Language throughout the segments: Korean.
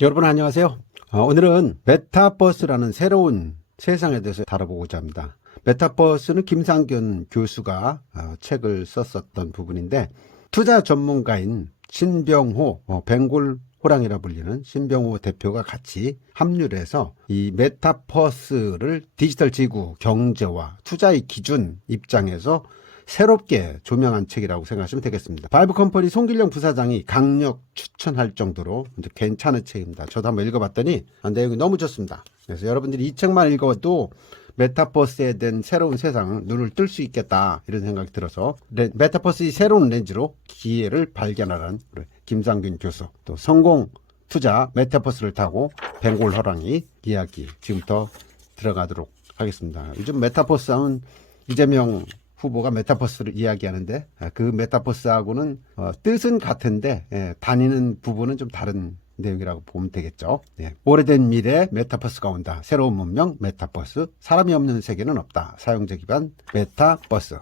여러분 안녕하세요. 오늘은 메타버스라는 새로운 세상에 대해서 다뤄보고자 합니다. 메타버스는 김상균 교수가 책을 썼었던 부분인데, 투자 전문가인 신병호, 벵골 호랑이라 불리는 신병호 대표가 같이 합류를 해서 이 메타버스를 디지털 지구, 경제와 투자의 기준 입장에서 새롭게 조명한 책이라고 생각하시면 되겠습니다. 바이브 컴퍼니 송길령 부사장이 강력 추천할 정도로 이제 괜찮은 책입니다. 저도 한번 읽어봤더니 내용이 너무 좋습니다. 그래서 여러분들이 이 책만 읽어도 메타버스에 대한 새로운 세상 눈을 뜰 수 있겠다 이런 생각이 들어서 메타버스의 새로운 렌즈로 기회를 발견하라는 김상균 교수, 또 성공 투자 메타버스를 타고 벵골 호랑이 이야기 지금부터 들어가도록 하겠습니다. 요즘 메타버스 하면 이재명 후보가 메타버스를 이야기하는데, 그 메타버스하고는 뜻은 같은데 다니는 부분은 좀 다른 내용이라고 보면 되겠죠. 오래된 미래 메타버스가 온다. 새로운 문명 메타버스. 사람이 없는 세계는 없다. 사용자 기반 메타버스.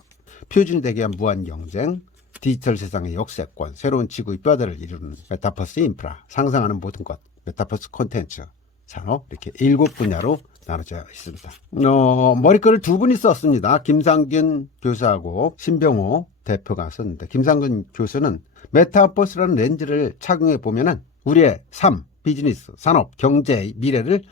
표준이 되기 위한 무한 경쟁. 디지털 세상의 역세권. 새로운 지구의 뼈대를 이루는 메타버스 인프라. 상상하는 모든 것. 메타버스 콘텐츠. 산업. 이렇게 7분야로 나눠져 있습니다. 머리글을 두 분이 썼습니다. 김상균 교수하고 신병호 대표가 썼는데, 김상균 교수는 메타버스라는 렌즈를 착용해 보면은 우리의 삶, 비즈니스, 산업, 경제의 미래를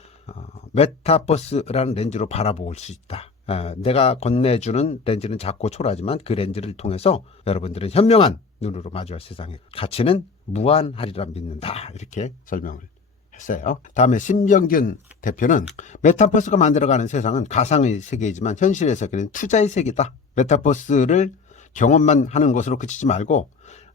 메타버스라는 렌즈로 바라볼 수 있다. 내가 건네주는 렌즈는 작고 초라하지만 그 렌즈를 통해서 여러분들은 현명한 눈으로 마주할 세상의 가치는 무한하리라 믿는다. 이렇게 설명을 했어요. 다음에 신병균 대표는 메타버스가 만들어가는 세상은 가상의 세계이지만 현실의 세계는 투자의 세계다. 메타버스를 경험만 하는 것으로 그치지 말고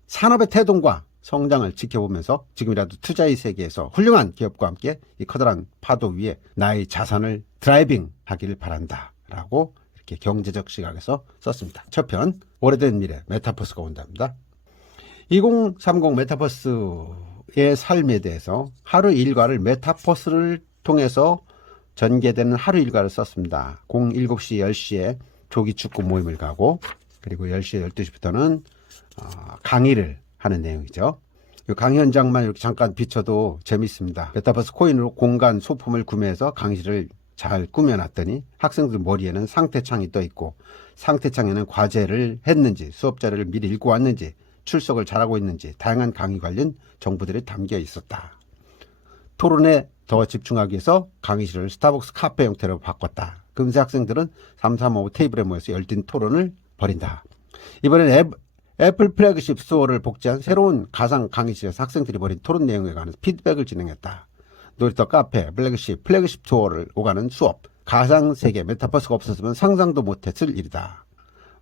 산업의 태동과 성장을 지켜보면서 지금이라도 투자의 세계에서 훌륭한 기업과 함께 이 커다란 파도 위에 나의 자산을 드라이빙 하기를 바란다 라고 이렇게 경제적 시각에서 썼습니다. 첫 편, 오래된 미래 메타버스가 온답니다. 2030 메타버스의 삶에 대해서 하루 일과를 메타버스를 통해서 전개되는 하루 일과를 썼습니다. 07시 10시에 조기 축구 모임을 가고, 그리고 10시 12시부터는 강의를 하는 내용이죠. 이 강의 현장만 이렇게 잠깐 비춰도 재밌습니다. 메타버스 코인으로 공간 소품을 구매해서 강의실을 잘 꾸며놨더니 학생들 머리에는 상태창이 떠 있고, 상태창에는 과제를 했는지, 수업 자료를 미리 읽고 왔는지, 출석을 잘하고 있는지 다양한 강의 관련 정보들이 담겨 있었다. 토론에 더 집중하기 위해서 강의실을 스타벅스 카페 형태로 바꿨다. 금세 학생들은 335 테이블에 모여서 열띤 토론을 벌인다. 이번엔 애플 플래그십 스토어를 복제한 새로운 가상 강의실에서 학생들이 벌인 토론 내용에 관한 피드백을 진행했다. 놀이터 카페, 플래그십 스토어를 오가는 수업, 가상 세계 메타버스가 없었으면 상상도 못했을 일이다.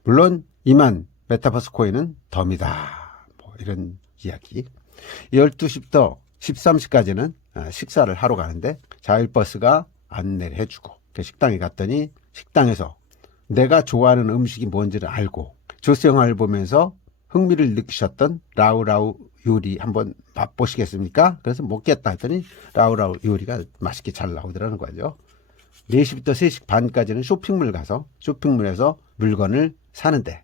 물론 이만 메타버스 코인은 덤이다. 이런 이야기. 12시부터 13시까지는 식사를 하러 가는데 자율버스가 안내를 해주고, 그 식당에 갔더니 식당에서 내가 좋아하는 음식이 뭔지를 알고 조스 영화를 보면서 흥미를 느끼셨던 라우라우 요리 한번 맛보시겠습니까? 그래서 먹겠다 했더니 라우라우 요리가 맛있게 잘 나오더라는 거죠. 4시부터 3시 반까지는 쇼핑몰 가서 쇼핑몰에서 물건을 사는데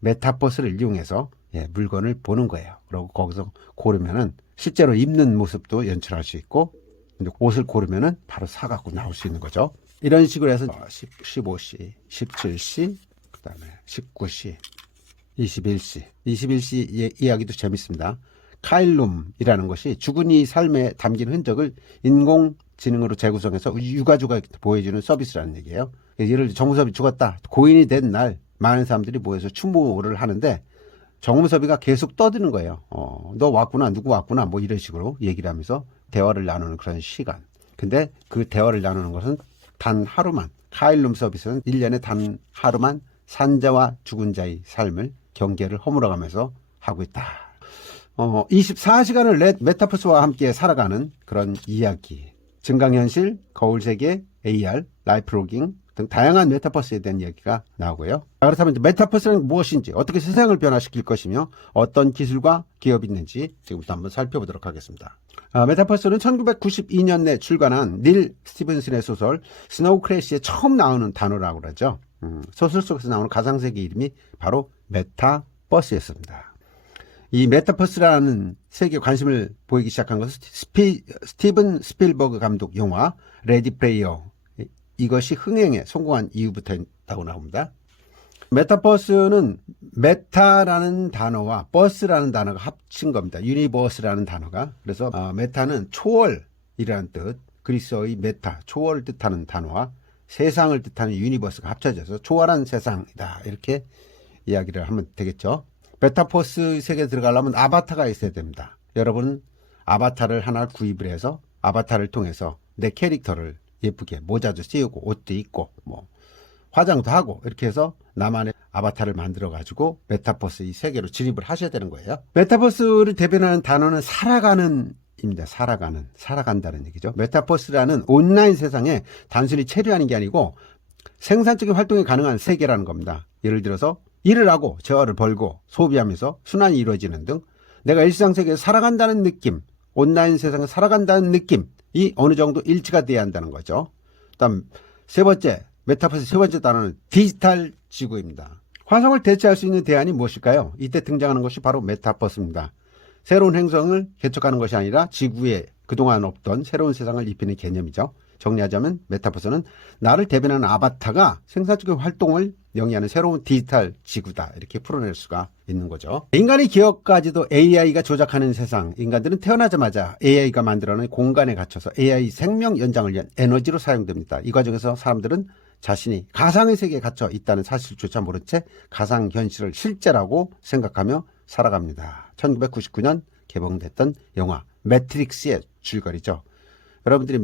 메타버스를 이용해서 물건을 보는 거예요. 그리고 거기서 고르면은 실제로 입는 모습도 연출할 수 있고, 옷을 고르면은 바로 사갖고 나올 수 있는 거죠. 이런 식으로 해서 15시, 17시, 그 다음에 19시, 21시 이야기도 재밌습니다. 카일룸이라는 것이 죽은 이 삶에 담긴 흔적을 인공지능으로 재구성해서 유가족가 보여주는 서비스라는 얘기예요. 예를 들어 정우섭이 죽었다. 고인이 된 날 많은 사람들이 모여서 추모를 하는데 정우섭이가 계속 떠드는 거예요. 너 왔구나, 누구 왔구나, 뭐 이런 식으로 얘기를 하면서 대화를 나누는 그런 시간. 근데 그 대화를 나누는 것은 단 하루만, 카일룸 서비스는 1년에 단 하루만 산자와 죽은 자의 삶을 경계를 허물어가면서 하고 있다. 24시간을 메타버스와 함께 살아가는 그런 이야기. 증강현실, 거울세계, AR, 라이프로깅 등 다양한 메타버스에 대한 이야기가 나오고요. 그렇다면 메타버스는 무엇인지, 어떻게 세상을 변화시킬 것이며 어떤 기술과 기업이 있는지 지금부터 한번 살펴보도록 하겠습니다. 메타버스는 1992년에 출간한 닐 스티븐슨의 소설 스노우 크래시에 처음 나오는 단어라고 그러죠. 소설 속에서 나오는 가상세계 이름이 바로 메타버스였습니다. 이 메타버스라는 세계에 관심을 보이기 시작한 것은 스티븐 스필버그 감독 영화 레디 플레이어, 이것이 흥행에 성공한 이후부터 있다고 나옵니다. 메타버스는 메타라는 단어와 버스라는 단어가 합친 겁니다. 유니버스라는 단어가. 그래서 메타는 초월이라는 뜻, 그리스어의 메타, 초월을 뜻하는 단어와 세상을 뜻하는 유니버스가 합쳐져서 초월한 세상이다, 이렇게 이야기를 하면 되겠죠. 메타버스 세계에 들어가려면 아바타가 있어야 됩니다. 여러분은 아바타를 하나 구입을 해서 아바타를 통해서 내 캐릭터를 예쁘게 모자도 씌우고 옷도 입고 뭐 화장도 하고 이렇게 해서 나만의 아바타를 만들어 가지고 메타버스 이 세계로 진입을 하셔야 되는 거예요. 메타버스를 대변하는 단어는 살아가는입니다. 살아간다는 얘기죠. 메타버스라는 온라인 세상에 단순히 체류하는 게 아니고 생산적인 활동이 가능한 세계라는 겁니다. 예를 들어서 일을 하고 재화를 벌고 소비하면서 순환이 이루어지는 등 내가 일상세계에 살아간다는 느낌, 온라인 세상에 살아간다는 느낌이 어느 정도 일치가 돼야 한다는 거죠. 다음 세 번째, 메타버스 세 번째 단어는 디지털 지구입니다. 화성을 대체할 수 있는 대안이 무엇일까요? 이때 등장하는 것이 바로 메타버스입니다. 새로운 행성을 개척하는 것이 아니라 지구에 그동안 없던 새로운 세상을 입히는 개념이죠. 정리하자면 메타버스는 나를 대변하는 아바타가 생산적인 활동을 영위하는 새로운 디지털 지구다, 이렇게 풀어낼 수가 있는 거죠. 인간의 기억까지도 AI가 조작하는 세상. 인간들은 태어나자마자 AI가 만들어낸 공간에 갇혀서 AI 생명 연장을 위한 에너지로 사용됩니다. 이 과정에서 사람들은 자신이 가상의 세계에 갇혀 있다는 사실조차 모른 채 가상현실을 실제라고 생각하며 살아갑니다. 1999년 개봉됐던 영화 매트릭스의 줄거리죠. 여러분들이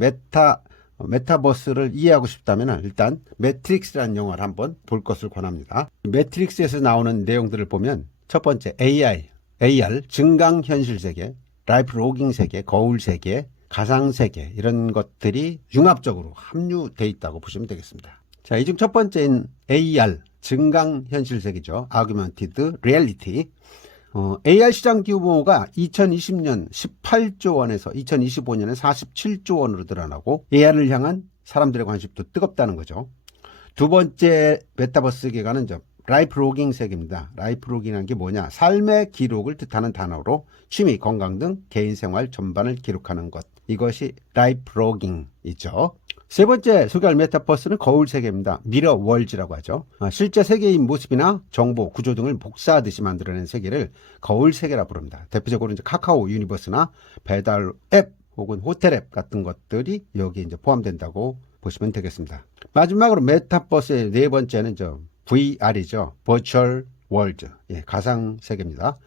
메타버스를 이해하고 싶다면 일단 매트릭스라는 영화를 한번 볼 것을 권합니다. 매트릭스에서 나오는 내용들을 보면 첫 번째 AR, 증강현실 세계, 라이프 로깅 세계, 거울 세계, 가상 세계, 이런 것들이 융합적으로 함유되어 있다고 보시면 되겠습니다. 자, 이 중 첫 번째인 AR, 증강현실 세계죠. Augmented Reality. AR 시장 규모가 2020년 18조 원에서 2025년에 47조 원으로 늘어나고 AR을 향한 사람들의 관심도 뜨겁다는 거죠. 두 번째 메타버스 세계관은 라이프 로깅 세계입니다. 라이프 로깅이라는 게 뭐냐? 삶의 기록을 뜻하는 단어로 취미, 건강 등 개인 생활 전반을 기록하는 것. 이것이 라이프 로깅이죠. 세 번째 소개할 메타버스는 거울 세계입니다. 미러 월즈라고 하죠. 실제 세계의 모습이나 정보, 구조 등을 복사하듯이 만들어낸 세계를 거울 세계라 부릅니다. 대표적으로 이제 카카오 유니버스나 배달 앱 혹은 호텔 앱 같은 것들이 여기에 이제 포함된다고 보시면 되겠습니다. 마지막으로 메타버스의 네 번째는 VR이죠. Virtual World. 예, 가상 세계입니다.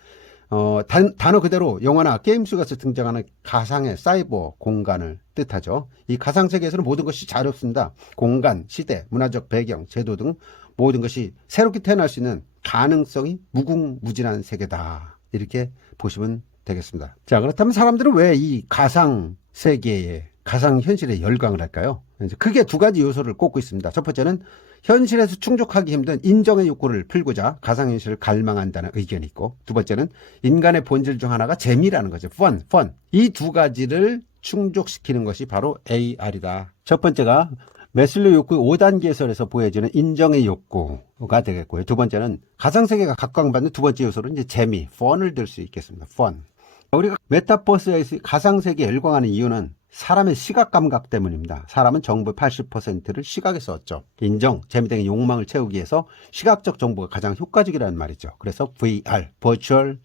단어 그대로 영화나 게임 속에서 등장하는 가상의 사이버 공간을 뜻하죠. 이 가상 세계에서는 모든 것이 자유롭습니다. 공간, 시대, 문화적 배경, 제도 등 모든 것이 새롭게 태어날 수 있는 가능성이 무궁무진한 세계다, 이렇게 보시면 되겠습니다. 자, 그렇다면 사람들은 왜 이 가상 세계에, 가상 현실에 열광을 할까요? 크게 두 가지 요소를 꼽고 있습니다. 첫 번째는 현실에서 충족하기 힘든 인정의 욕구를 풀고자 가상현실을 갈망한다는 의견이 있고, 두 번째는 인간의 본질 중 하나가 재미라는 거죠. fun. 이 두 가지를 충족시키는 것이 바로 AR이다. 첫 번째가 매슬로우 욕구의 5단계설에서 보여지는 인정의 욕구가 되겠고요. 두 번째는 가상세계가 각광받는 두 번째 요소는 이제 재미, fun을 들 수 있겠습니다. fun. 우리가 메타버스에서 가상세계에 열광하는 이유는 사람의 시각 감각 때문입니다. 사람은 정보의 80%를 시각에서 얻죠. 인정, 재미 등의 욕망을 채우기 위해서 시각적 정보가 가장 효과적이라는 말이죠. 그래서 VR, Virtual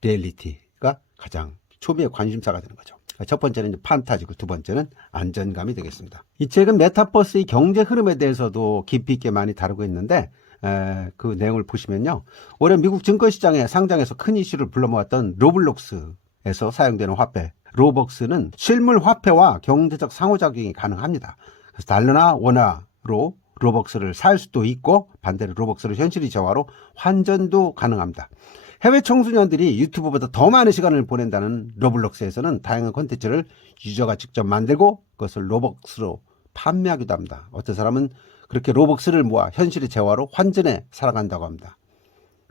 Reality가 가장 초미의 관심사가 되는 거죠. 첫 번째는 이제 판타지고 두 번째는 안전감이 되겠습니다. 이 책은 메타버스의 경제 흐름에 대해서도 깊이 있게 많이 다루고 있는데 그 내용을 보시면요. 올해 미국 증권시장에 상장해서 큰 이슈를 불러모았던 로블록스에서 사용되는 화폐 로벅스는 실물 화폐와 경제적 상호작용이 가능합니다. 그래서 달러나 원화로 로벅스를 살 수도 있고 반대로 로벅스를 현실의 재화로 환전도 가능합니다. 해외 청소년들이 유튜브보다 더 많은 시간을 보낸다는 로블록스에서는 다양한 콘텐츠를 유저가 직접 만들고 그것을 로벅스로 판매하기도 합니다. 어떤 사람은 그렇게 로벅스를 모아 현실의 재화로 환전해 살아간다고 합니다.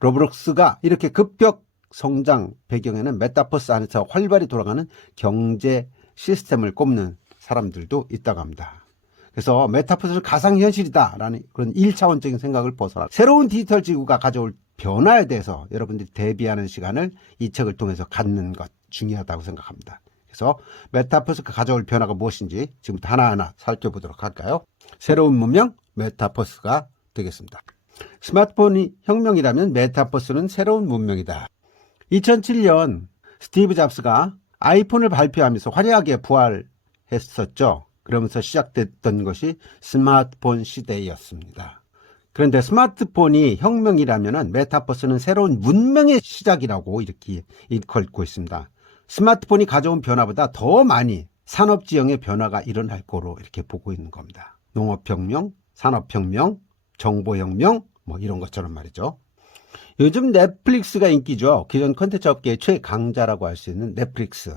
로블록스가 이렇게 급격 성장 배경에는 메타버스 안에서 활발히 돌아가는 경제 시스템을 꼽는 사람들도 있다고 합니다. 그래서 메타버스는 가상현실이다라는 그런 1차원적인 생각을 벗어나 새로운 디지털 지구가 가져올 변화에 대해서 여러분들이 대비하는 시간을 이 책을 통해서 갖는 것 중요하다고 생각합니다. 그래서 메타버스가 가져올 변화가 무엇인지 지금부터 하나하나 살펴보도록 할까요? 새로운 문명 메타버스가 되겠습니다. 스마트폰이 혁명이라면 메타버스는 새로운 문명이다. 2007년 스티브 잡스가 아이폰을 발표하면서 화려하게 부활했었죠. 그러면서 시작됐던 것이 스마트폰 시대였습니다. 그런데 스마트폰이 혁명이라면 메타버스는 새로운 문명의 시작이라고 이렇게 일컬고 있습니다. 스마트폰이 가져온 변화보다 더 많이 산업지형의 변화가 일어날 거로 이렇게 보고 있는 겁니다. 농업혁명, 산업혁명, 정보혁명 뭐 이런 것처럼 말이죠. 요즘 넷플릭스가 인기죠. 기존 콘텐츠 업계의 최강자라고 할 수 있는 넷플릭스.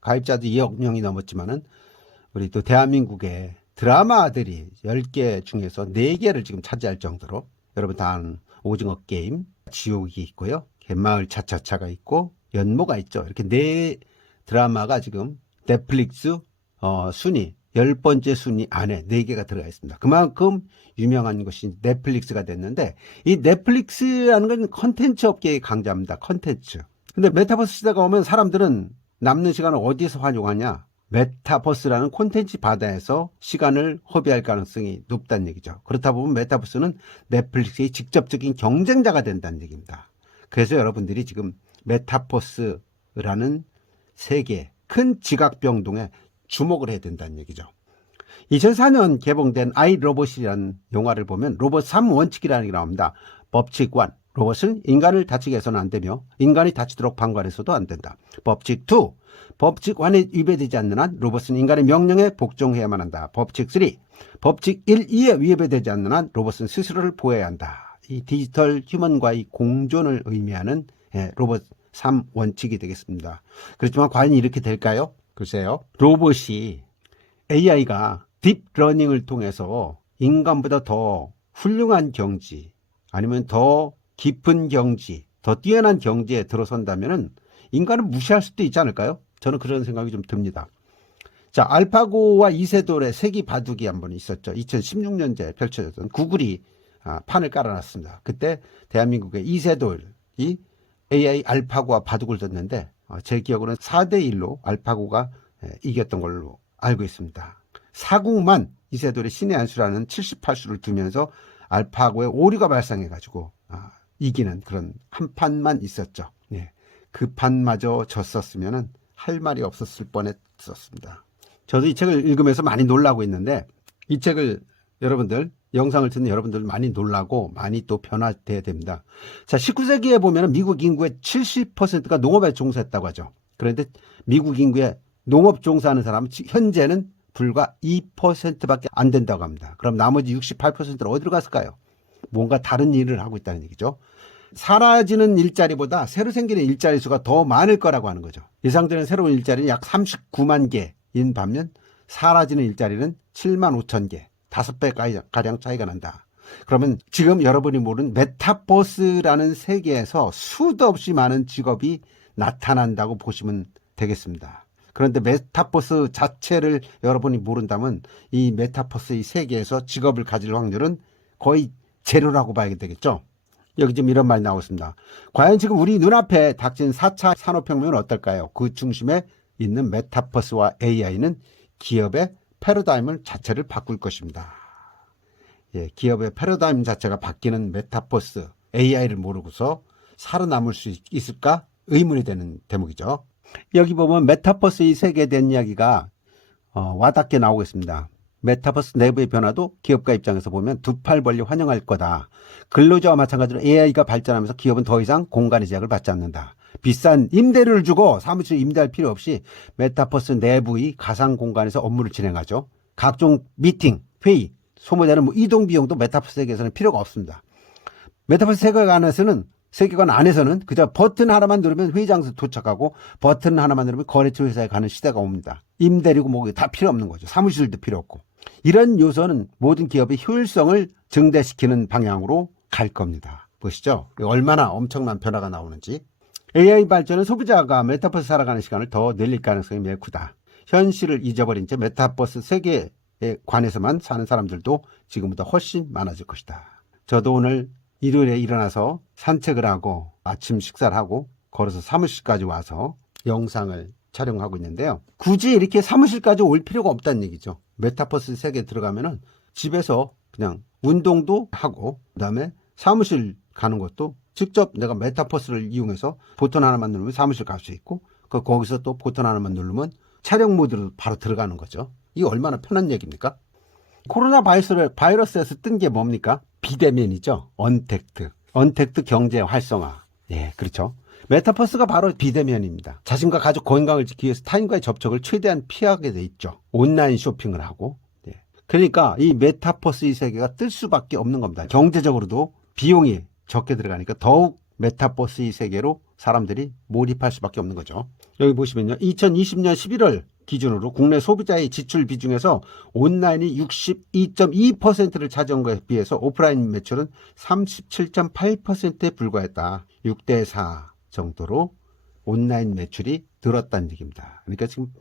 가입자도 2억 명이 넘었지만은 우리 또 대한민국의 드라마들이 10개 중에서 4개를 지금 차지할 정도로 여러분 다 아는 오징어 게임, 지옥이 있고요. 갯마을 차차차가 있고 연모가 있죠. 이렇게 4 드라마가 지금 넷플릭스 순위 10번째 순위 안에 4개가 들어가 있습니다. 그만큼 유명한 것이 넷플릭스가 됐는데 이 넷플릭스라는 건 컨텐츠 업계의 강자입니다. 컨텐츠. 근데 메타버스 시대가 오면 사람들은 남는 시간을 어디서 활용하냐? 메타버스라는 콘텐츠 바다에서 시간을 허비할 가능성이 높다는 얘기죠. 그렇다 보면 메타버스는 넷플릭스의 직접적인 경쟁자가 된다는 얘기입니다. 그래서 여러분들이 지금 메타버스라는 세계 큰 지각병동에 주목을 해야 된다는 얘기죠. 2004년 개봉된 아이로봇이라는 영화를 보면 로봇 3원칙이라는 게 나옵니다. 법칙 1. 로봇은 인간을 다치게 해서는 안 되며 인간이 다치도록 방관해서도 안 된다. 법칙 2. 법칙 1에 위배되지 않는 한 로봇은 인간의 명령에 복종해야만 한다. 법칙 3. 법칙 1, 2에 위배되지 않는 한 로봇은 스스로를 보호해야 한다. 이 디지털 휴먼과의 공존을 의미하는 로봇 3원칙이 되겠습니다. 그렇지만 과연 이렇게 될까요? 글쎄요. 로봇이 AI가 딥러닝을 통해서 인간보다 더 훌륭한 경지 아니면 더 깊은 경지, 더 뛰어난 경지에 들어선다면 인간은 무시할 수도 있지 않을까요? 저는 그런 생각이 좀 듭니다. 자, 알파고와 이세돌의 세기 바둑이 한번 있었죠. 2016년에 펼쳐졌던 구글이 판을 깔아놨습니다. 그때 대한민국의 이세돌이 AI 알파고와 바둑을 뒀는데 제 기억으로는 4대1로 알파고가 이겼던 걸로 알고 있습니다. 사국만 이세돌의 신의 한수라는 78수를 두면서 알파고의 오류가 발생해가지고 이기는 그런 한 판만 있었죠. 그 판마저 졌었으면 할 말이 없었을 뻔했었습니다. 저도 이 책을 읽으면서 많이 놀라고 있는데 이 책을 여러분들 영상을 듣는 여러분들 많이 놀라고 많이 또 변화돼야 됩니다. 자, 19세기에 보면 미국 인구의 70%가 농업에 종사했다고 하죠. 그런데 미국 인구의 농업 종사하는 사람은 현재는 불과 2%밖에 안 된다고 합니다. 그럼 나머지 68%는 어디로 갔을까요? 뭔가 다른 일을 하고 있다는 얘기죠. 사라지는 일자리보다 새로 생기는 일자리 수가 더 많을 거라고 하는 거죠. 예상되는 새로운 일자리는 약 39만 개인 반면 사라지는 일자리는 7만 5천 개, 5배가량 차이가 난다. 그러면 지금 여러분이 모르는 메타버스라는 세계에서 수도 없이 많은 직업이 나타난다고 보시면 되겠습니다. 그런데 메타버스 자체를 여러분이 모른다면 이 메타버스의 세계에서 직업을 가질 확률은 거의 제로라고 봐야 되겠죠. 여기 지금 이런 말이 나오고 있습니다. 과연 지금 우리 눈앞에 닥친 4차 산업혁명은 어떨까요? 그 중심에 있는 메타버스와 AI는 기업의 패러다임을 자체를 바꿀 것입니다. 기업의 패러다임 자체가 바뀌는 메타버스, AI를 모르고서 살아남을 수 있을까? 의문이 되는 대목이죠. 여기 보면 메타버스의 세계에 대한 이야기가 와닿게 나오고 있습니다. 메타버스 내부의 변화도 기업가 입장에서 보면 두 팔 벌려 환영할 거다. 근로자와 마찬가지로 AI가 발전하면서 기업은 더 이상 공간의 제약을 받지 않는다. 비싼 임대료를 주고 사무실 임대할 필요 없이 메타버스 내부의 가상 공간에서 업무를 진행하죠. 각종 미팅, 회의, 소모자는 이동 비용도 메타버스 세계에서는 필요가 없습니다. 메타버스 세계관 안에서는 그저 버튼 하나만 누르면 회의장소 도착하고 버튼 하나만 누르면 거래처 회사에 가는 시대가 옵니다. 임대료고 뭐고 다 필요 없는 거죠. 사무실도 필요 없고. 이런 요소는 모든 기업의 효율성을 증대시키는 방향으로 갈 겁니다. 보시죠. 얼마나 엄청난 변화가 나오는지. AI 발전은 소비자가 메타버스 살아가는 시간을 더 늘릴 가능성이 매우 크다. 현실을 잊어버린 채 메타버스 세계에 관해서만 사는 사람들도 지금보다 훨씬 많아질 것이다. 저도 오늘 일요일에 일어나서 산책을 하고 아침 식사를 하고 걸어서 사무실까지 와서 영상을 촬영하고 있는데요. 굳이 이렇게 사무실까지 올 필요가 없다는 얘기죠. 메타버스 세계에 들어가면은 집에서 그냥 운동도 하고 그다음에 사무실 가는 것도 직접 내가 메타버스를 이용해서 버튼 하나만 누르면 사무실 갈 수 있고 거기서 또 버튼 하나만 누르면 촬영 모드로 바로 들어가는 거죠. 이게 얼마나 편한 얘기입니까? 코로나 바이러스에서 뜬 게 뭡니까? 비대면이죠. 언택트 경제 활성화. 예, 그렇죠. 메타버스가 바로 비대면입니다. 자신과 가족 건강을 지키기 위해서 타인과의 접촉을 최대한 피하게 돼 있죠. 온라인 쇼핑을 하고. 예. 그러니까 이 메타버스 이 세계가 뜰 수밖에 없는 겁니다. 경제적으로도 비용이 적게 들어가니까 더욱 메타버스 이 세계로 사람들이 몰입할 수밖에 없는 거죠. 여기 보시면요. 2020년 11월 기준으로 국내 소비자의 지출 비중에서 온라인이 62.2%를 차지한 것에 비해서 오프라인 매출은 37.8%에 불과했다. 6대4 정도로 온라인 매출이 늘었다는 얘기입니다. 그러니까 지금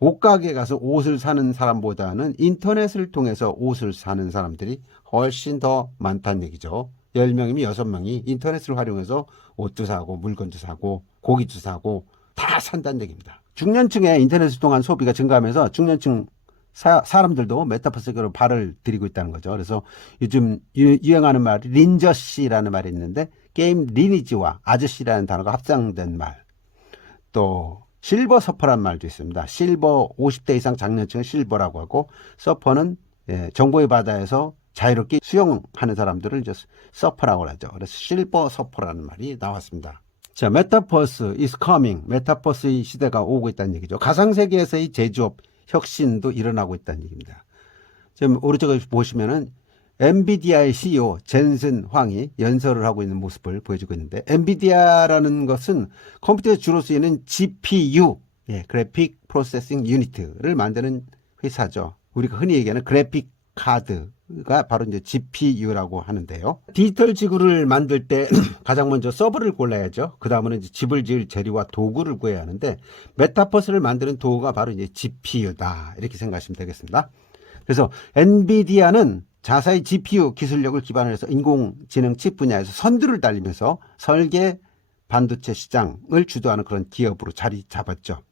옷가게에 가서 옷을 사는 사람보다는 인터넷을 통해서 옷을 사는 사람들이 훨씬 더 많다는 얘기죠. 10명이면 6명이 인터넷을 활용해서 옷도 사고 물건도 사고 고기도 사고 다 산다는 얘기입니다. 중년층의 인터넷을 통한 소비가 증가하면서 중년층 사람들도 메타버스로 발을 들이고 있다는 거죠. 그래서 요즘 유행하는 말이 린저씨라는 말이 있는데 게임 리니지와 아저씨라는 단어가 합성된 말. 또 실버 서퍼라는 말도 있습니다. 실버 50대 이상 장년층은 실버라고 하고 서퍼는 정보의 바다에서 자유롭게 수영하는 사람들을 이제 서퍼라고 하죠. 그래서 실버 서퍼라는 말이 나왔습니다. 자, 메타버스 is coming. 메타버스의 시대가 오고 있다는 얘기죠. 가상세계에서의 제조업 혁신도 일어나고 있다는 얘기입니다. 지금 오른쪽에 보시면은 엔비디아의 CEO 젠슨 황이 연설을 하고 있는 모습을 보여주고 있는데 엔비디아라는 것은 컴퓨터에 주로 쓰이는 GPU, 그래픽 프로세싱 유니트를 만드는 회사죠. 우리가 흔히 얘기하는 그래픽 카드가 바로 이제 GPU라고 하는데요. 디지털 지구를 만들 때 가장 먼저 서버를 골라야죠. 그 다음은 이제 집을 지을 재료와 도구를 구해야 하는데 메타버스를 만드는 도구가 바로 이제 GPU다. 이렇게 생각하시면 되겠습니다. 그래서 엔비디아는 자사의 GPU 기술력을 기반으로 해서 인공지능 칩 분야에서 선두를 달리면서 설계 반도체 시장을 주도하는 그런 기업으로 자리 잡았죠.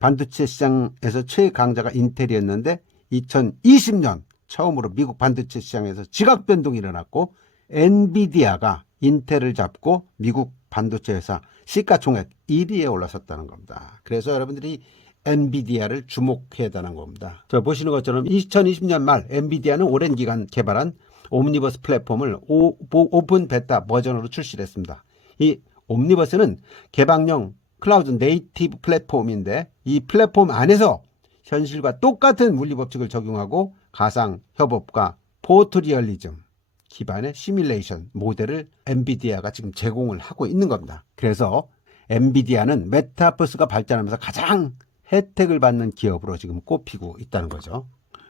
반도체 시장에서 최강자가 인텔이었는데 2020년 처음으로 미국 반도체 시장에서 지각 변동이 일어났고 엔비디아가 인텔을 잡고 미국 반도체 회사 시가총액 1위에 올라섰다는 겁니다. 그래서 여러분들이 엔비디아를 주목해야 되는 겁니다. 자, 보시는 것처럼 2020년 말 엔비디아는 오랜 기간 개발한 옴니버스 플랫폼을 오픈 베타 버전으로 출시를 했습니다. 이 옴니버스는 개방형 클라우드 네이티브 플랫폼인데 이 플랫폼 안에서 현실과 똑같은 물리법칙을 적용하고 가상 협업과 포토리얼리즘 기반의 시뮬레이션 모델을 엔비디아가 지금 제공을 하고 있는 겁니다. 그래서 엔비디아는 메타버스가 발전하면서 가장 혜택을 받는 기업으로 지금 꼽히고 있다는 거죠.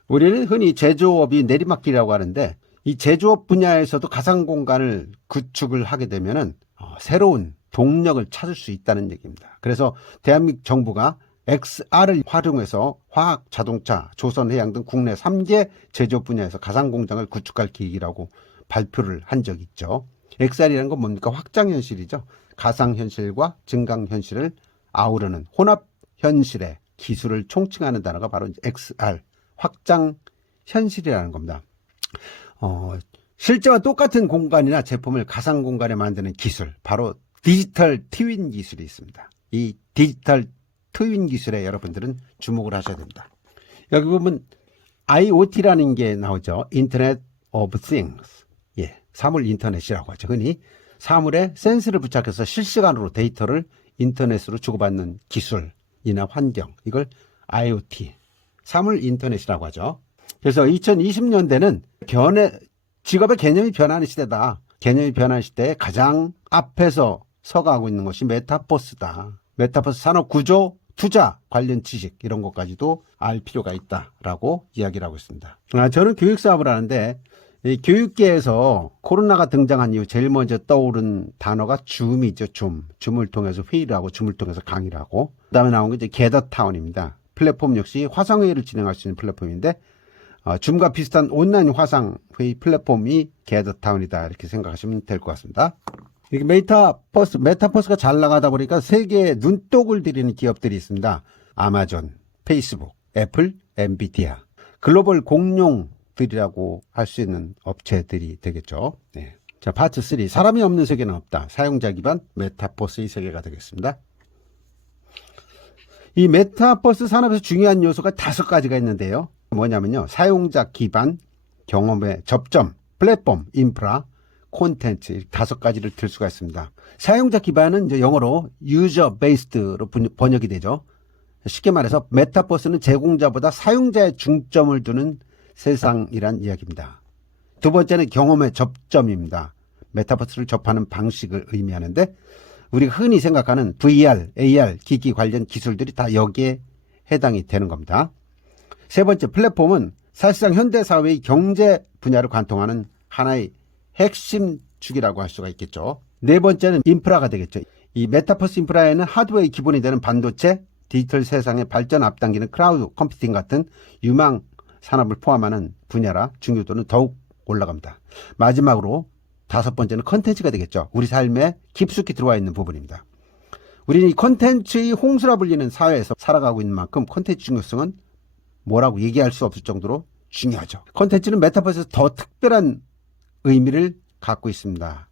우리는 흔히 제조업이 내리막길이라고 하는데 이 제조업 분야에서도 가상 공간을 구축을 하게 되면은 새로운 동력을 찾을 수 있다는 얘기입니다. 그래서 대한민국 정부가 XR을 활용해서 화학, 자동차, 조선해양 등 국내 3개 제조업 분야에서 가상 공장을 구축할 계획이라고 발표를 한 적이 있죠. XR이라는 건 뭡니까? 확장현실이죠. 가상현실과 증강현실을 아우르는 혼합현실의 기술을 총칭하는 단어가 바로 XR, 확장현실이라는 겁니다. 실제와 똑같은 공간이나 제품을 가상 공간에 만드는 기술, 바로 디지털 트윈 기술이 있습니다. 이 디지털 트윈 기술에 여러분들은 주목을 하셔야 됩니다. 여기 보면 IoT라는 게 나오죠. Internet of Things. 사물 인터넷이라고 하죠. 흔히 사물에 센서를 부착해서 실시간으로 데이터를 인터넷으로 주고받는 기술이나 환경, 이걸 IoT, 사물 인터넷이라고 하죠. 그래서 2020년대는 직업의 개념이 변하는 시대다. 개념이 변하는 시대에 가장 앞에서 서가고 있는 것이 메타버스다. 메타버스 산업 구조, 투자 관련 지식 이런 것까지도 알 필요가 있다라고 이야기를 하고 있습니다. 저는 교육 사업을 하는데 이 교육계에서 코로나가 등장한 이후 제일 먼저 떠오른 단어가 줌이죠. 줌을 통해서 회의를 하고 줌을 통해서 강의를 하고 그다음에 나온 게 이제 게더타운입니다. 플랫폼 역시 화상회의를 진행할 수 있는 플랫폼인데 줌과 비슷한 온라인 화상 회의 플랫폼이 게더타운이다 이렇게 생각하시면 될 것 같습니다. 이게 메타버스가 잘 나가다 보니까 세계에 눈독을 들이는 기업들이 있습니다. 아마존, 페이스북, 애플, 엔비디아, 글로벌 공룡들이라고 할 수 있는 업체들이 되겠죠. 네. 자, 파트 3. 사람이 없는 세계는 없다. 사용자 기반 메타버스의 세계가 되겠습니다. 이 메타버스 산업에서 중요한 요소가 5가지가 있는데요. 뭐냐면요. 사용자 기반, 경험의 접점, 플랫폼, 인프라, 콘텐츠 5가지를 들 수가 있습니다. 사용자 기반은 이제 영어로 user based로 번역이 되죠. 쉽게 말해서 메타버스는 제공자보다 사용자의 중점을 두는 세상이란 이야기입니다. 두 번째는 경험의 접점입니다. 메타버스를 접하는 방식을 의미하는데 우리가 흔히 생각하는 VR, AR, 기기 관련 기술들이 다 여기에 해당이 되는 겁니다. 세 번째 플랫폼은 사실상 현대사회의 경제 분야를 관통하는 하나의 핵심 축이라고 할 수가 있겠죠. 네 번째는 인프라가 되겠죠. 이 메타버스 인프라에는 하드웨어의 기본이 되는 반도체, 디지털 세상의 발전 앞당기는 클라우드 컴퓨팅 같은 유망 산업을 포함하는 분야라 중요도는 더욱 올라갑니다. 마지막으로 5번째는 컨텐츠가 되겠죠. 우리 삶에 깊숙이 들어와 있는 부분입니다. 우리는 이 컨텐츠의 홍수라 불리는 사회에서 살아가고 있는 만큼 컨텐츠 중요성은 뭐라고 얘기할 수 없을 정도로 중요하죠. 컨텐츠는 메타버스에서 더 특별한 의미를 갖고 있습니다.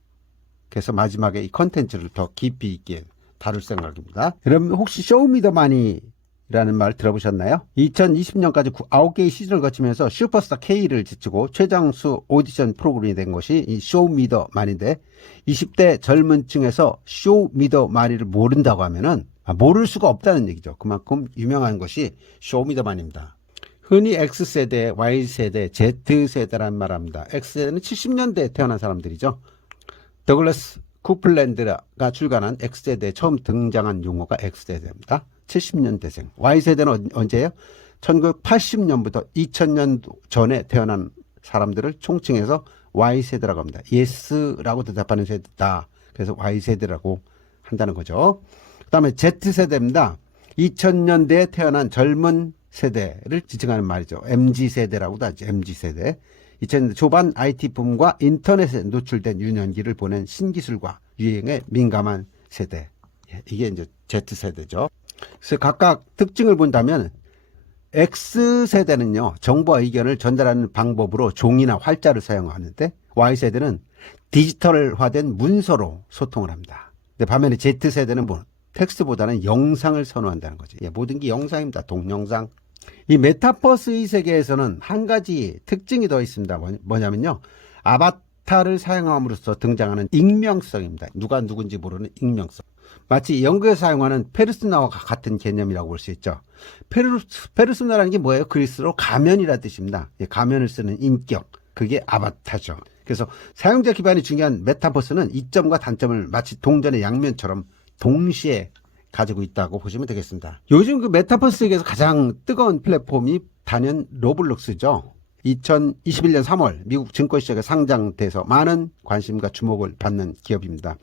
그래서 마지막에 이 컨텐츠를 더 깊이 있게 다룰 생각입니다. 여러분 혹시 쇼미더머니라는 말 들어보셨나요? 2020년까지 9개의 시즌을 거치면서 슈퍼스타 K를 지치고 최장수 오디션 프로그램이 된 것이 이 쇼미더머니인데 20대 젊은 층에서 쇼미더머니를 모른다고 하면은 모를 수가 없다는 얘기죠. 그만큼 유명한 것이 쇼미더머니입니다. 흔히 X세대, Y세대, Z세대라는 말을 합니다. X세대는 70년대에 태어난 사람들이죠. 더글라스 쿠플랜드가 출간한 X세대에 처음 등장한 용어가 X세대입니다. 70년대생. Y세대는 언제예요? 1980년부터 2000년 전에 태어난 사람들을 총칭해서 Y세대라고 합니다. Yes라고 대답하는 세대다. 그래서 Y세대라고 한다는 거죠. 그 다음에 Z세대입니다. 2000년대에 태어난 젊은 세대를 지칭하는 말이죠. MZ세대라고도 하죠. MZ세대. 2000년대 초반 IT붐과 인터넷에 노출된 유년기를 보낸 신기술과 유행에 민감한 세대. 이게 이제 Z세대죠. 그래서 각각 특징을 본다면 X세대는요, 정보와 의견을 전달하는 방법으로 종이나 활자를 사용하는데 Y세대는 디지털화된 문서로 소통을 합니다. 근데 반면에 Z세대는 뭐 텍스트보다는 영상을 선호한다는 거죠. 모든 게 영상입니다. 동영상. 이 메타버스의 세계에서는 한 가지 특징이 더 있습니다. 뭐냐면요. 아바타를 사용함으로써 등장하는 익명성입니다. 누가 누군지 모르는 익명성. 마치 연극에 사용하는 페르소나와 같은 개념이라고 볼 수 있죠. 페르소나라는 게 뭐예요? 그리스로 가면이라 뜻입니다. 가면을 쓰는 인격. 그게 아바타죠. 그래서 사용자 기반이 중요한 메타버스는 이점과 단점을 마치 동전의 양면처럼 동시에 가지고 있다고 보시면 되겠습니다. 요즘 그 메타버스 세계에서 가장 뜨거운 플랫폼이 단연 로블록스죠. 2021년 3월 미국 증권시장에 상장돼서 많은 관심과 주목을 받는 기업입니다.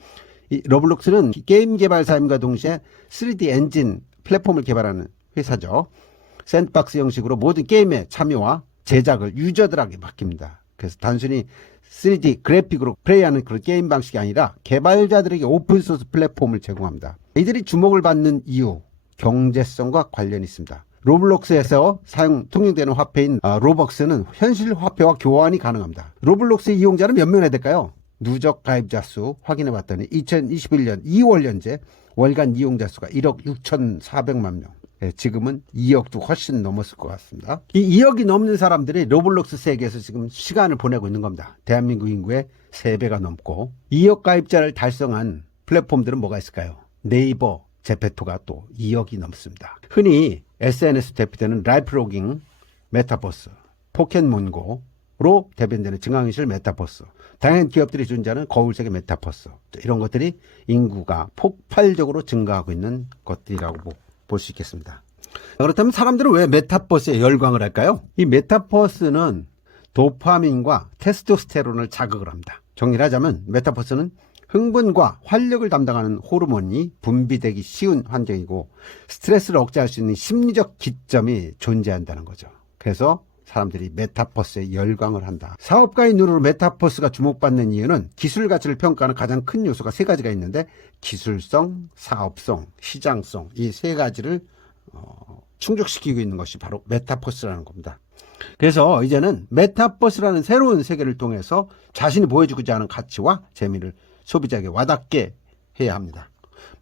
이 로블록스는 게임 개발사임과 동시에 3D 엔진 플랫폼을 개발하는 회사죠. 샌드박스 형식으로 모든 게임의 참여와 제작을 유저들에게 맡깁니다. 그래서 단순히 3D 그래픽으로 플레이하는 그런 게임 방식이 아니라 개발자들에게 오픈소스 플랫폼을 제공합니다. 이들이 주목을 받는 이유, 경제성과 관련이 있습니다. 로블록스에서 통용되는 화폐인 로벅스는 현실 화폐와 교환이 가능합니다. 로블록스의 이용자는 몇 명이나 될까요? 누적 가입자 수 확인해 봤더니 2021년 2월 현재 월간 이용자 수가 1억 6,400만 명. 지금은 2억도 훨씬 넘었을 것 같습니다. 이 2억이 넘는 사람들이 로블록스 세계에서 지금 시간을 보내고 있는 겁니다. 대한민국 인구의 3배가 넘고 2억 가입자를 달성한 플랫폼들은 뭐가 있을까요? 네이버, 제페토가 또 2억이 넘습니다. 흔히 SNS 대표되는 라이프로깅, 메타버스, 포켓몬고로 대변되는 증강현실 메타버스, 다양한 기업들이 존재하는 거울세계 메타버스, 이런 것들이 인구가 폭발적으로 증가하고 있는 것들이라고 볼 수 있겠습니다. 그렇다면 사람들은 왜 메타버스에 열광을 할까요? 이 메타버스는 도파민과 테스토스테론을 자극을 합니다. 정리를 하자면 메타버스는 흥분과 활력을 담당하는 호르몬이 분비되기 쉬운 환경이고 스트레스를 억제할 수 있는 심리적 기점이 존재한다는 거죠. 그래서 사람들이 메타버스에 열광을 한다. 사업가의 눈으로 메타버스가 주목받는 이유는 기술 가치를 평가하는 가장 큰 요소가 세 가지가 있는데 기술성, 사업성, 시장성 이 세 가지를 충족시키고 있는 것이 바로 메타버스라는 겁니다. 그래서 이제는 메타버스라는 새로운 세계를 통해서 자신이 보여주고자 하는 가치와 재미를 소비자에게 와닿게 해야 합니다.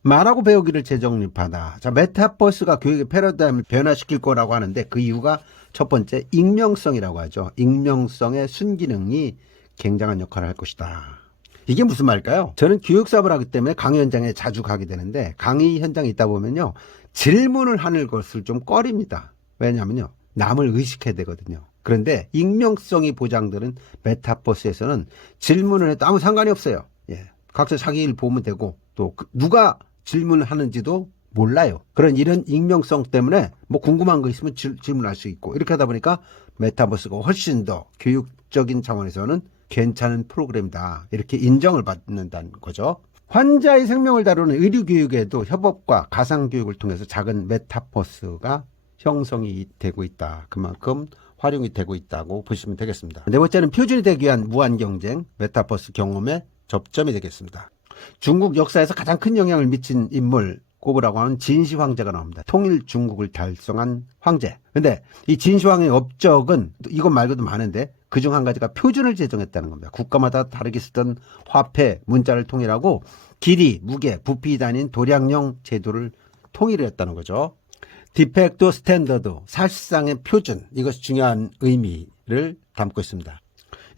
말하고 배우기를 재정립하다. 자, 메타버스가 교육의 패러다임을 변화시킬 거라고 하는데 그 이유가 첫 번째 익명성이라고 하죠. 익명성의 순기능이 굉장한 역할을 할 것이다. 이게 무슨 말일까요? 저는 교육 사업을 하기 때문에 강의 현장에 자주 가게 되는데 강의 현장에 있다 보면요. 질문을 하는 것을 좀 꺼립니다. 왜냐하면요. 남을 의식해야 되거든요. 그런데 익명성이 보장되는 메타버스에서는 질문을 해도 아무 상관이 없어요. 예. 각자 자기 일 보면 되고 또 누가 질문을 하는지도 몰라요. 이런 익명성 때문에 뭐 궁금한 거 있으면 질문할 수 있고 이렇게 하다 보니까 메타버스가 훨씬 더 교육적인 차원에서는 괜찮은 프로그램이다. 이렇게 인정을 받는다는 거죠. 환자의 생명을 다루는 의료교육에도 협업과 가상교육을 통해서 작은 메타버스가 형성이 되고 있다. 그만큼 활용이 되고 있다고 보시면 되겠습니다. 네 번째는 표준이 되기 위한 무한경쟁 메타버스 경험의 접점이 되겠습니다. 중국 역사에서 가장 큰 영향을 미친 인물 꼽으라고 하는 진시 황제가 나옵니다. 통일 중국을 달성한 황제. 근데 이 진시 황의 업적은 이것 말고도 많은데 그중 한 가지가 표준을 제정했다는 겁니다. 국가마다 다르게 쓰던 화폐, 문자를 통일하고 길이, 무게, 부피 단위인 도량령 제도를 통일했다는 거죠. 디팩토 스탠더드, 사실상의 표준, 이것이 중요한 의미를 담고 있습니다.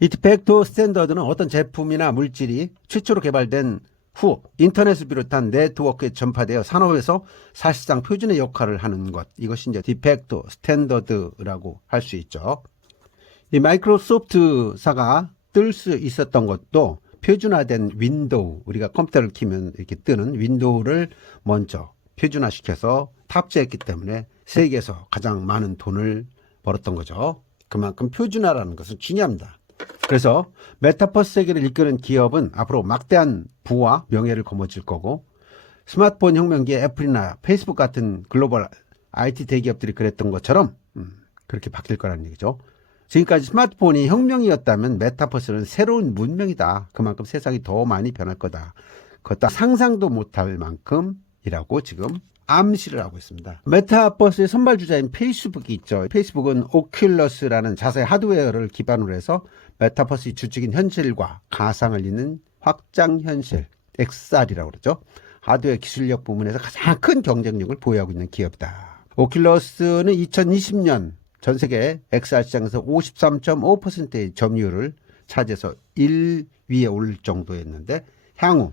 이 디팩토 스탠더드는 어떤 제품이나 물질이 최초로 개발된 후 인터넷을 비롯한 네트워크에 전파되어 산업에서 사실상 표준의 역할을 하는 것, 이것이 이제 디팩토 스탠더드라고 할 수 있죠. 이 마이크로소프트사가 뜰 수 있었던 것도 표준화된 윈도우, 우리가 컴퓨터를 키면 이렇게 뜨는 윈도우를 먼저 표준화시켜서 탑재했기 때문에 세계에서 가장 많은 돈을 벌었던 거죠. 그만큼 표준화라는 것은 중요합니다. 그래서 메타버스 세계를 이끄는 기업은 앞으로 막대한 부와 명예를 거머쥘 거고 스마트폰 혁명기의 애플이나 페이스북 같은 글로벌 IT 대기업들이 그랬던 것처럼 그렇게 바뀔 거라는 얘기죠. 지금까지 스마트폰이 혁명이었다면 메타버스는 새로운 문명이다. 그만큼 세상이 더 많이 변할 거다. 그것도 상상도 못할 만큼이라고 지금 암시를 하고 있습니다. 메타버스의 선발주자인 페이스북이 있죠. 페이스북은 오큘러스라는 자사의 하드웨어를 기반으로 해서 메타버스의 주축인 현실과 가상을 잇는 확장현실, XR이라고 그러죠. 하드웨어 기술력 부문에서 가장 큰 경쟁력을 보유하고 있는 기업이다. 오큘러스는 2020년 전 세계 XR 시장에서 53.5%의 점유율을 차지해서 1위에 오를 정도였는데 향후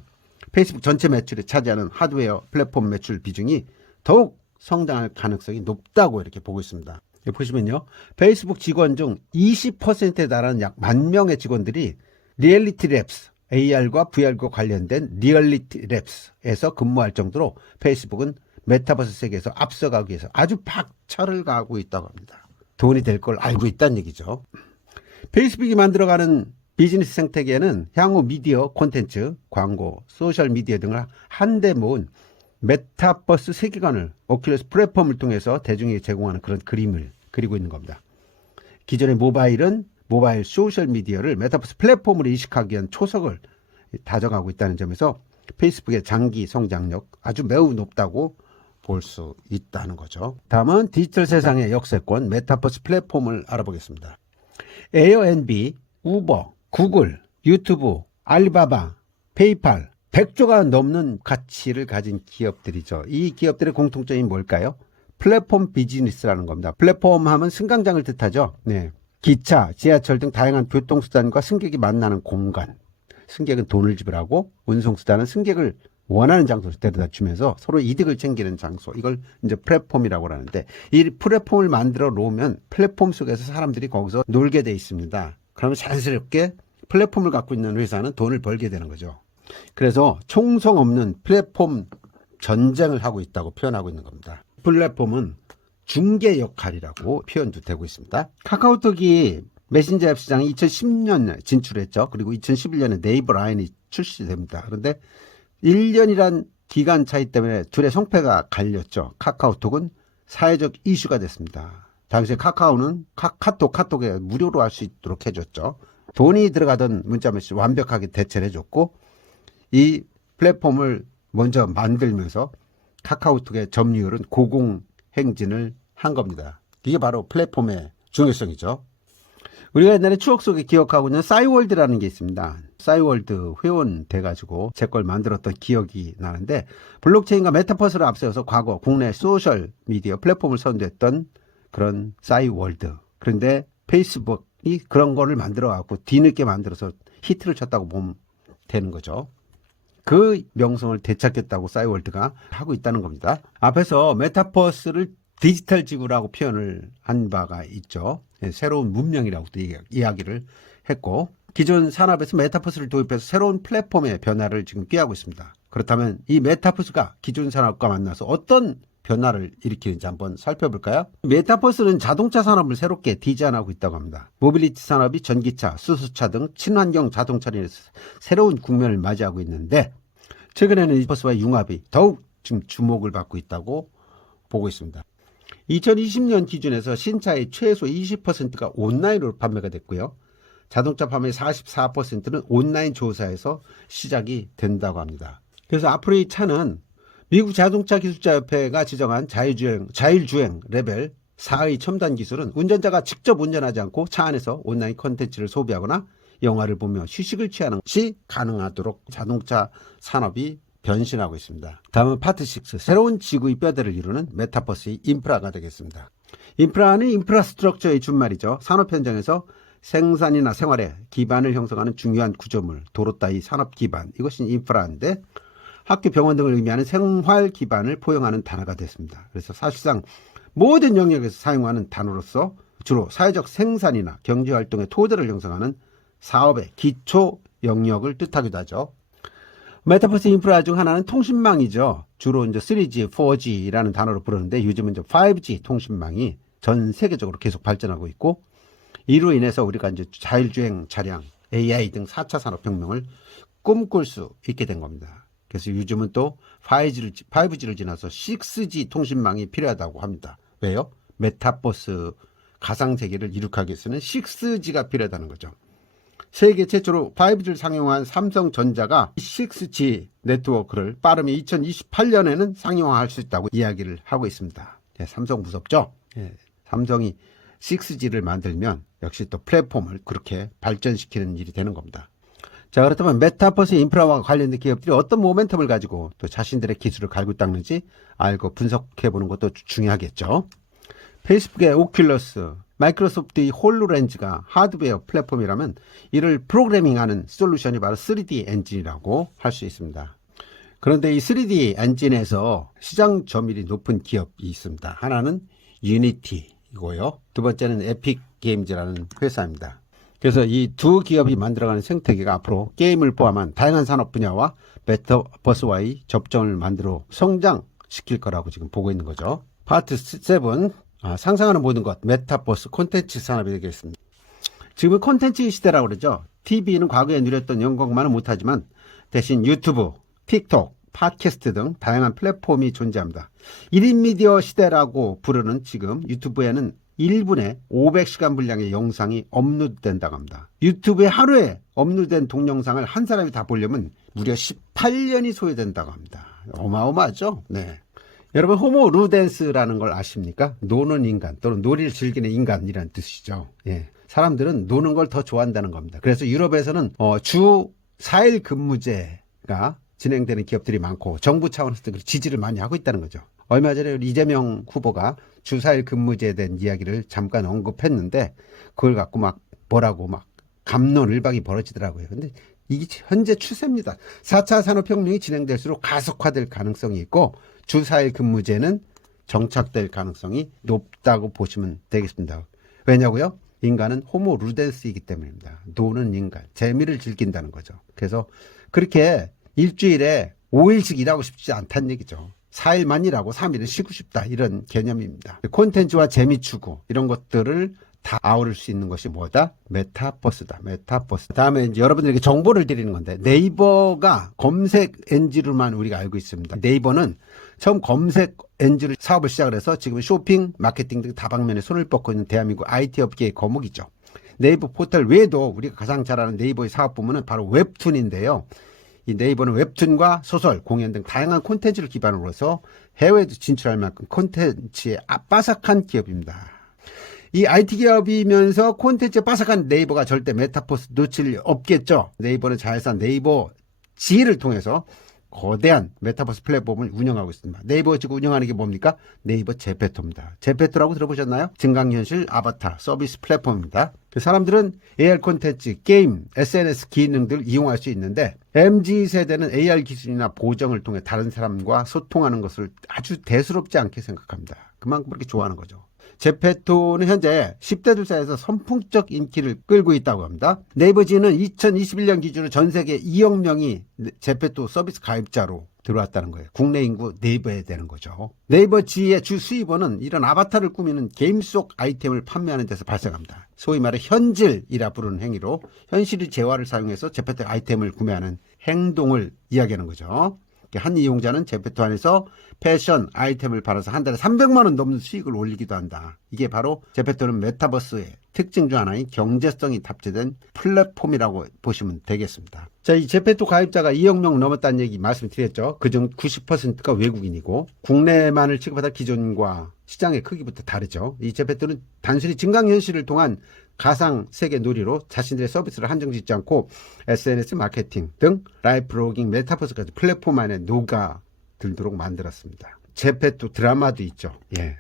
페이스북 전체 매출에 차지하는 하드웨어 플랫폼 매출 비중이 더욱 성장할 가능성이 높다고 이렇게 보고 있습니다. 여기 보시면요. 페이스북 직원 중 20%에 달하는 약 10,000명의 직원들이 리얼리티 랩스, AR과 VR과 관련된 리얼리티 랩스에서 근무할 정도로 페이스북은 메타버스 세계에서 앞서가기 위해서 아주 박차를 가하고 있다고 합니다. 돈이 될 걸 알고 있다는 얘기죠. 페이스북이 만들어가는 비즈니스 생태계는 향후 미디어, 콘텐츠, 광고, 소셜미디어 등을 한데 모은 메타버스 세계관을 오큘러스 플랫폼을 통해서 대중에게 제공하는 그런 그림을 그리고 있는 겁니다. 기존의 모바일은 모바일 소셜미디어를 메타버스 플랫폼으로 인식하기 위한 초석을 다져가고 있다는 점에서 페이스북의 장기 성장력 아주 매우 높다고 볼 수 있다는 거죠. 다음은 디지털 세상의 역세권 메타버스 플랫폼을 알아보겠습니다. 에어앤비, 우버, 구글, 유튜브, 알리바바, 페이팔 100조가 넘는 가치를 가진 기업들이죠. 이 기업들의 공통점이 뭘까요? 플랫폼 비즈니스라는 겁니다. 플랫폼 하면 승강장을 뜻하죠. 네. 기차, 지하철 등 다양한 교통수단과 승객이 만나는 공간. 승객은 돈을 지불하고 운송수단은 승객을 원하는 장소로 데려다 주면서 서로 이득을 챙기는 장소. 이걸 이제 플랫폼이라고 하는데 이 플랫폼을 만들어 놓으면 플랫폼 속에서 사람들이 거기서 놀게 돼 있습니다. 그러면 자연스럽게 플랫폼을 갖고 있는 회사는 돈을 벌게 되는 거죠. 그래서 총성 없는 플랫폼 전쟁을 하고 있다고 표현하고 있는 겁니다. 플랫폼은 중개 역할이라고 표현도 되고 있습니다. 카카오톡이 메신저 앱 시장에 2010년에 진출했죠. 그리고 2011년에 네이버 라인이 출시됩니다. 그런데 1년이란 기간 차이 때문에 둘의 성패가 갈렸죠. 카카오톡은 사회적 이슈가 됐습니다. 당시 카카오는 카톡에 무료로 할 수 있도록 해줬죠. 돈이 들어가던 문자 메시지 완벽하게 대체를 해줬고, 이 플랫폼을 먼저 만들면서 카카오톡의 점유율은 고공행진을 한 겁니다. 이게 바로 플랫폼의 중요성이죠. 우리가 옛날에 추억 속에 기억하고 있는 싸이월드라는 게 있습니다. 싸이월드 회원 돼가지고 제 걸 만들었던 기억이 나는데, 블록체인과 메타버스를 앞세워서 과거 국내 소셜 미디어 플랫폼을 선도했던 그런 싸이월드. 그런데 페이스북이 그런 거를 만들어갖고 뒤늦게 만들어서 히트를 쳤다고 보면 되는 거죠. 그 명성을 되찾겠다고 싸이월드가 하고 있다는 겁니다. 앞에서 메타버스를 디지털 지구라고 표현을 한 바가 있죠. 새로운 문명이라고도 이야기를 했고, 기존 산업에서 메타버스를 도입해서 새로운 플랫폼의 변화를 지금 꾀하고 있습니다. 그렇다면 이 메타버스가 기존 산업과 만나서 어떤 변화를 일으키는지 한번 살펴볼까요? 메타버스는 자동차 산업을 새롭게 디자인하고 있다고 합니다. 모빌리티 산업이 전기차, 수소차 등 친환경 자동차를 새로운 국면을 맞이하고 있는데, 최근에는 이 버스와의 융합이 더욱 지금 주목을 받고 있다고 보고 있습니다. 2020년 기준에서 신차의 최소 20%가 온라인으로 판매가 됐고요. 자동차 판매 44%는 온라인 조사에서 시작이 된다고 합니다. 그래서 앞으로 이 차는 미국 자동차 기술자 협회가 지정한 자율주행 레벨 4의 첨단 기술은 운전자가 직접 운전하지 않고 차 안에서 온라인 콘텐츠를 소비하거나 영화를 보며 휴식을 취하는 것이 가능하도록 자동차 산업이 변신하고 있습니다. 다음은 파트 6. 새로운 지구의 뼈대를 이루는 메타버스의 인프라가 되겠습니다. 인프라는 인프라스트럭처의 준말이죠. 산업 현장에서 생산이나 생활의 기반을 형성하는 중요한 구조물, 도로 따위 산업 기반, 이것이 인프라인데, 학교, 병원 등을 의미하는 생활 기반을 포용하는 단어가 됐습니다. 그래서 사실상 모든 영역에서 사용하는 단어로서 주로 사회적 생산이나 경제활동의 토대를 형성하는 사업의 기초 영역을 뜻하기도 하죠. 메타버스 인프라 중 하나는 통신망이죠. 주로 이제 3G, 4G라는 단어로 부르는데, 요즘은 이제 5G 통신망이 전 세계적으로 계속 발전하고 있고, 이로 인해서 우리가 이제 자율주행 차량, AI 등 4차 산업혁명을 꿈꿀 수 있게 된 겁니다. 그래서 요즘은 또 5G를 지나서 6G 통신망이 필요하다고 합니다. 왜요? 메타버스 가상세계를 이룩하기 위해서는 6G가 필요하다는 거죠. 세계 최초로 5G를 상용한 삼성전자가 6G 네트워크를 빠르면 2028년에는 상용화할 수 있다고 이야기를 하고 있습니다. 삼성 무섭죠? 삼성이 6G를 만들면 역시 또 플랫폼을 그렇게 발전시키는 일이 되는 겁니다. 자, 그렇다면 메타버스 인프라와 관련된 기업들이 어떤 모멘텀을 가지고 또 자신들의 기술을 갈고 닦는지 알고 분석해 보는 것도 중요하겠죠. 페이스북의 오큘러스, 마이크로소프트의 홀로렌즈가 하드웨어 플랫폼이라면 이를 프로그래밍하는 솔루션이 바로 3D 엔진이라고 할 수 있습니다. 그런데 이 3D 엔진에서 시장 점유율이 높은 기업이 있습니다. 하나는 유니티이고요. 두 번째는 에픽 게임즈라는 회사입니다. 그래서 이 두 기업이 만들어가는 생태계가 앞으로 게임을 포함한 다양한 산업 분야와 메타버스와의 접점을 만들어 성장시킬 거라고 지금 보고 있는 거죠. 파트 7, 상상하는 모든 것, 메타버스 콘텐츠 산업이 되겠습니다. 지금은 콘텐츠 시대라고 그러죠. TV는 과거에 누렸던 영광만은 못하지만 대신 유튜브, 틱톡, 팟캐스트 등 다양한 플랫폼이 존재합니다. 1인 미디어 시대라고 부르는 지금 유튜브에는 1분에 500시간 분량의 영상이 업로드된다고 합니다. 유튜브에 하루에 업로드된 동영상을 한 사람이 다 보려면 무려 18년이 소요된다고 합니다. 어마어마하죠? 네. 여러분, 호모 루덴스라는 걸 아십니까? 노는 인간 또는 놀이를 즐기는 인간이라는 뜻이죠. 예. 사람들은 노는 걸 더 좋아한다는 겁니다. 그래서 유럽에서는 주 4일 근무제가 진행되는 기업들이 많고 정부 차원에서도 지지를 많이 하고 있다는 거죠. 얼마 전에 이재명 후보가 주 4일 근무제에 대한 이야기를 잠깐 언급했는데, 그걸 갖고 막 뭐라고 막 갑론을박이 벌어지더라고요. 근데 이게 현재 추세입니다. 4차 산업혁명이 진행될수록 가속화될 가능성이 있고 주 4일 근무제는 정착될 가능성이 높다고 보시면 되겠습니다. 왜냐고요? 인간은 호모 루덴스이기 때문입니다. 노는 인간, 재미를 즐긴다는 거죠. 그래서 그렇게 일주일에 5일씩 일하고 싶지 않다는 얘기죠. 4일만 일하고 3일은 쉬고 싶다, 이런 개념입니다. 콘텐츠와 재미 추구 이런 것들을 다 아우를 수 있는 것이 뭐다? 메타버스다. 메타버스. 다음에 이제 여러분들에게 정보를 드리는 건데, 네이버가 검색 엔진으로만 우리가 알고 있습니다. 네이버는 처음 검색 엔진을 사업을 시작을 해서 지금 쇼핑, 마케팅 등 다방면에 손을 뻗고 있는 대한민국 IT 업계의 거목이죠. 네이버 포털 외에도 우리가 가장 잘 아는 네이버의 사업 부문은 바로 웹툰인데요. 이 네이버는 웹툰과 소설, 공연 등 다양한 콘텐츠를 기반으로 해서 해외에도 진출할 만큼 콘텐츠에 빠삭한 기업입니다. 이 IT 기업이면서 콘텐츠에 빠삭한 네이버가 절대 메타버스 놓칠 일 없겠죠. 네이버는 자회사 네이버 G를 통해서 거대한 메타버스 플랫폼을 운영하고 있습니다. 네이버가 지금 운영하는 게 뭡니까? 네이버 제페토입니다. 제페토라고 들어보셨나요? 증강현실 아바타 서비스 플랫폼입니다. 그 사람들은 AR 콘텐츠, 게임, SNS 기능들을 이용할 수 있는데 MZ세대는 AR 기술이나 보정을 통해 다른 사람과 소통하는 것을 아주 대수롭지 않게 생각합니다. 그만큼 그렇게 좋아하는 거죠. 제페토는 현재 10대들 사이에서 선풍적 인기를 끌고 있다고 합니다. 네이버지는 2021년 기준으로 전 세계 2억 명이 제페토 서비스 가입자로 들어왔다는 거예요. 국내 인구 4배에 되는 거죠. 네이버지의 주 수입원은 이런 아바타를 꾸미는 게임 속 아이템을 판매하는 데서 발생합니다. 소위 말해 현질이라 부르는 행위로 현실의 재화를 사용해서 제페토 아이템을 구매하는 행동을 이야기하는 거죠. 한 이용자는 제페토 안에서 패션 아이템을 팔아서 한 달에 300만 원 넘는 수익을 올리기도 한다. 이게 바로 제페토는 메타버스의 특징 중 하나인 경제성이 탑재된 플랫폼이라고 보시면 되겠습니다. 자, 이 제페토 가입자가 2억 명 넘었다는 얘기 말씀드렸죠. 그중 90%가 외국인이고 국내만을 취급하다 기존과 시장의 크기부터 다르죠. 이 제페토는 단순히 증강현실을 통한 가상 세계 놀이로 자신들의 서비스를 한정짓지 않고 SNS 마케팅 등 라이브 블로깅 메타버스까지 플랫폼 안에 녹아들도록 만들었습니다. 제페토 드라마도 있죠. 예.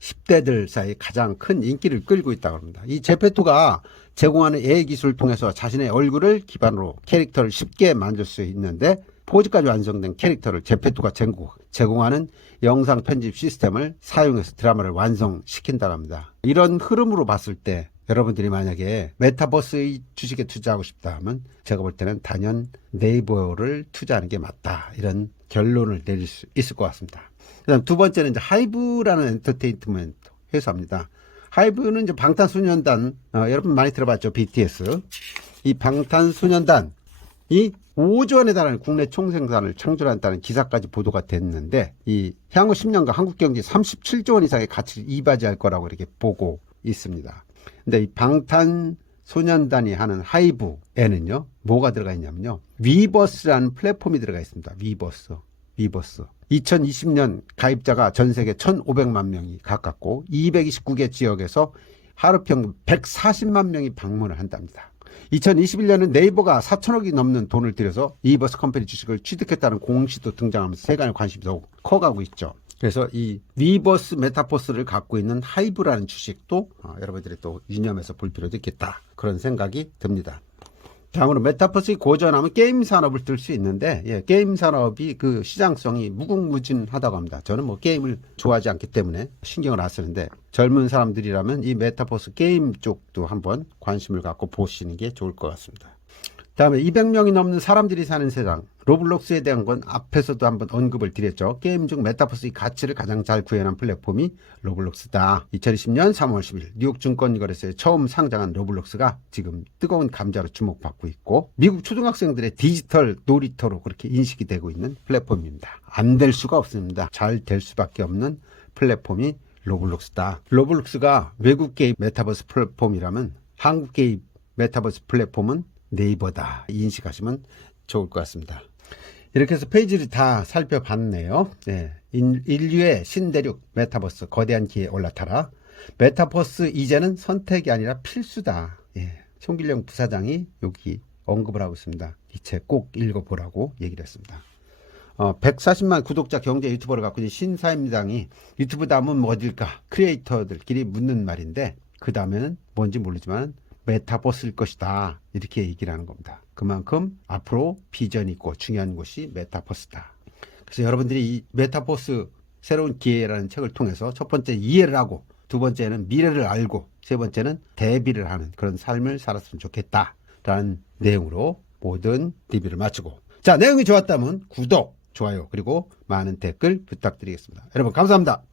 10대들 사이 가장 큰 인기를 끌고 있다고 합니다. 이 제페토가 제공하는 AI 기술을 통해서 자신의 얼굴을 기반으로 캐릭터를 쉽게 만들 수 있는데 포즈까지 완성된 캐릭터를 제페토가 제공하는 영상 편집 시스템을 사용해서 드라마를 완성시킨다고 합니다. 이런 흐름으로 봤을 때 여러분들이 만약에 메타버스의 주식에 투자하고 싶다 하면 제가 볼 때는 단연 네이버를 투자하는 게 맞다. 이런 결론을 내릴 수 있을 것 같습니다. 그다음 두 번째는 이제 하이브라는 엔터테인먼트 회사입니다. 하이브는 이제 방탄소년단, 여러분 많이 들어봤죠? BTS. 이 방탄소년단이 5조 원에 달하는 국내 총생산을 창출한다는 기사까지 보도가 됐는데 이 향후 10년간 한국 경제 37조 원 이상의 가치를 이바지할 거라고 이렇게 보고 있습니다. 근데 이 방탄소년단이 하는 하이브에는요, 뭐가 들어가 있냐면요, 위버스라는 플랫폼이 들어가 있습니다. 위버스. 2020년 가입자가 전 세계 1,500만 명이 가깝고 229개 지역에서 하루 평균 140만 명이 방문을 한답니다. 2021년은 네이버가 4천억이 넘는 돈을 들여서 위버스 컴퍼니 주식을 취득했다는 공시도 등장하면서 세간의 관심이 더욱 커가고 있죠. 그래서 이 위버스 메타버스를 갖고 있는 하이브라는 주식도 여러분들이 또 유념해서 볼 필요도 있겠다. 그런 생각이 듭니다. 다음으로 메타버스의 고전하면 게임 산업을 들 수 있는데, 게임 산업이 그 시장성이 무궁무진하다고 합니다. 저는 뭐 게임을 좋아하지 않기 때문에 신경을 안 쓰는데 젊은 사람들이라면 이 메타버스 게임 쪽도 한번 관심을 갖고 보시는 게 좋을 것 같습니다. 다음에 200명이 넘는 사람들이 사는 세상, 로블록스에 대한 건 앞에서도 한번 언급을 드렸죠. 게임 중 메타버스의 가치를 가장 잘 구현한 플랫폼이 로블록스다. 2020년 3월 10일 뉴욕 증권거래소에 처음 상장한 로블록스가 지금 뜨거운 감자로 주목받고 있고 미국 초등학생들의 디지털 놀이터로 그렇게 인식이 되고 있는 플랫폼입니다. 안 될 수가 없습니다. 잘 될 수밖에 없는 플랫폼이 로블록스다. 로블록스가 외국 게임 메타버스 플랫폼이라면 한국 게임 메타버스 플랫폼은 네이버다 인식하시면 좋을 것 같습니다. 이렇게 해서 페이지를 다 살펴봤네요. 인류의 신대륙 메타버스 거대한 기회에 올라타라. 메타버스 이제는 선택이 아니라 필수다. 송길영 부사장이 여기 언급을 하고 있습니다. 이 책 꼭 읽어보라고 얘기를 했습니다. 140만 구독자 경제 유튜버를 갖고 있는 신사임당이 유튜브 다음은 뭐 어딜까? 크리에이터들끼리 묻는 말인데 그 다음에는 뭔지 모르지만 메타버스일 것이다. 이렇게 얘기를 하는 겁니다. 그만큼 앞으로 비전이 있고 중요한 곳이 메타버스다. 그래서 여러분들이 이 메타버스 새로운 기회라는 책을 통해서 첫 번째 이해를 하고 두 번째는 미래를 알고 세 번째는 대비를 하는 그런 삶을 살았으면 좋겠다라는 내용으로 모든 리뷰를 마치고 자, 내용이 좋았다면 구독, 좋아요 그리고 많은 댓글 부탁드리겠습니다. 여러분 감사합니다.